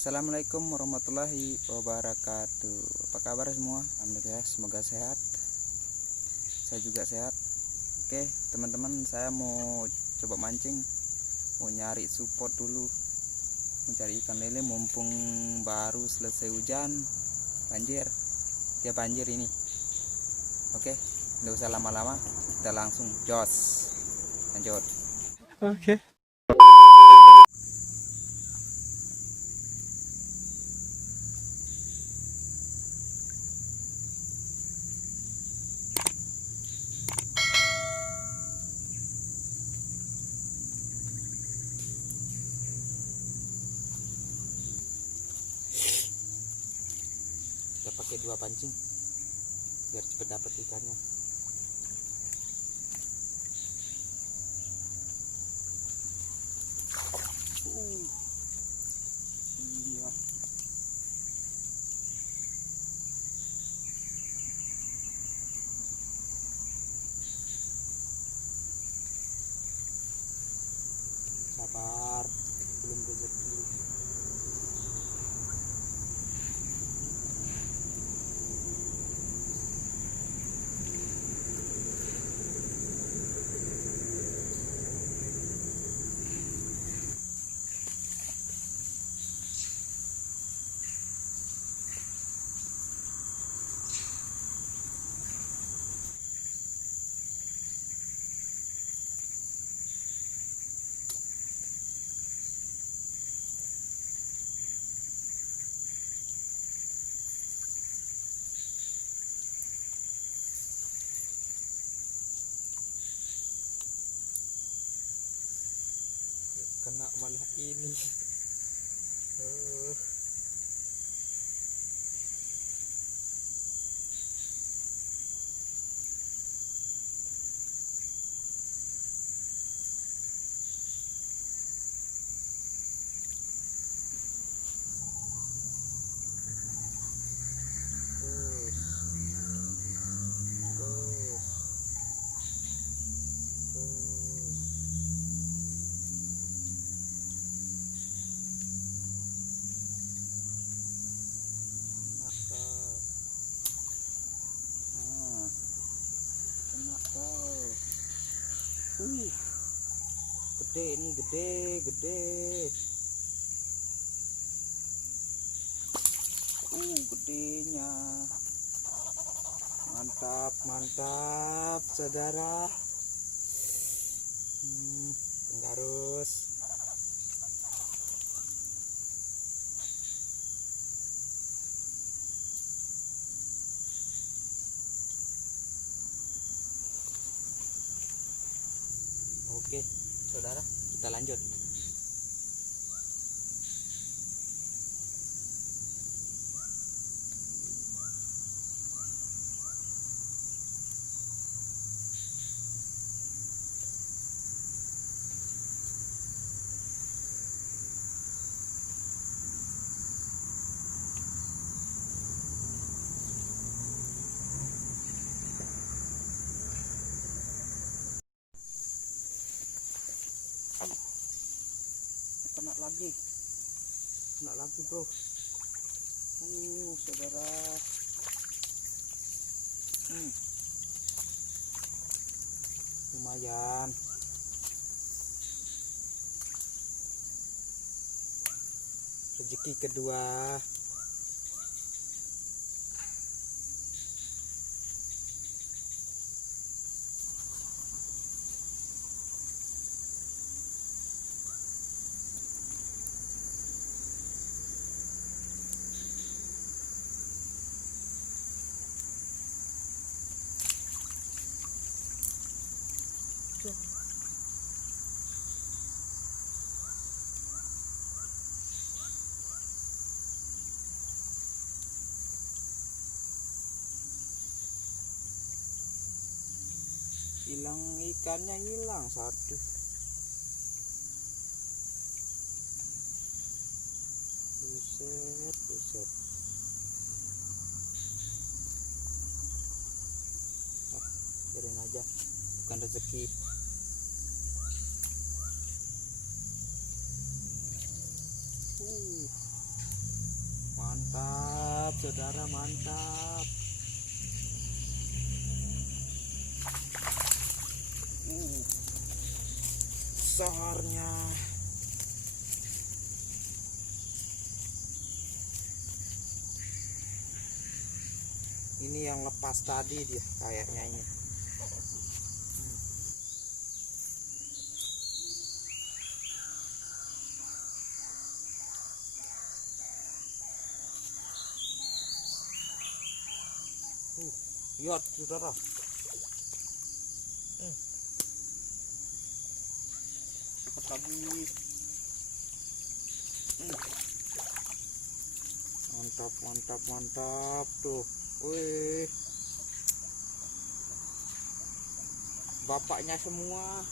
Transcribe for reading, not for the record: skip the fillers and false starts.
Assalamualaikum warahmatullahi wabarakatuh. Apa kabar semua? Alhamdulillah, semoga sehat. Saya juga sehat. Oke teman-teman, saya mau coba mancing. Mau nyari support dulu, mau cari ikan lele mumpung baru selesai hujan. Banjir, dia banjir ini. Oke, nggak usah lama-lama, kita langsung jos. Lanjut. Oke. Kita pakai 2 pancing biar cepet dapat ikannya. Iya. Sabar, belum rezeki. Kena malah ini. Gede ini, gede. Gedenya. Mantap, saudara. Penggarus. Oke, saudara, kita lanjut. Kena lagi bro. Saudara. Lumayan. Rezeki kedua. Hilang ikannya, hilang satu. Buset. Biarin aja, bukan rezeki. Mantap, saudara, mantap. Besarnya. Ini yang lepas tadi dia kayaknya ini. Lihat saudara. Cepat habis. Mantap, mantap, mantap tuh. Wih. Bapaknya semua.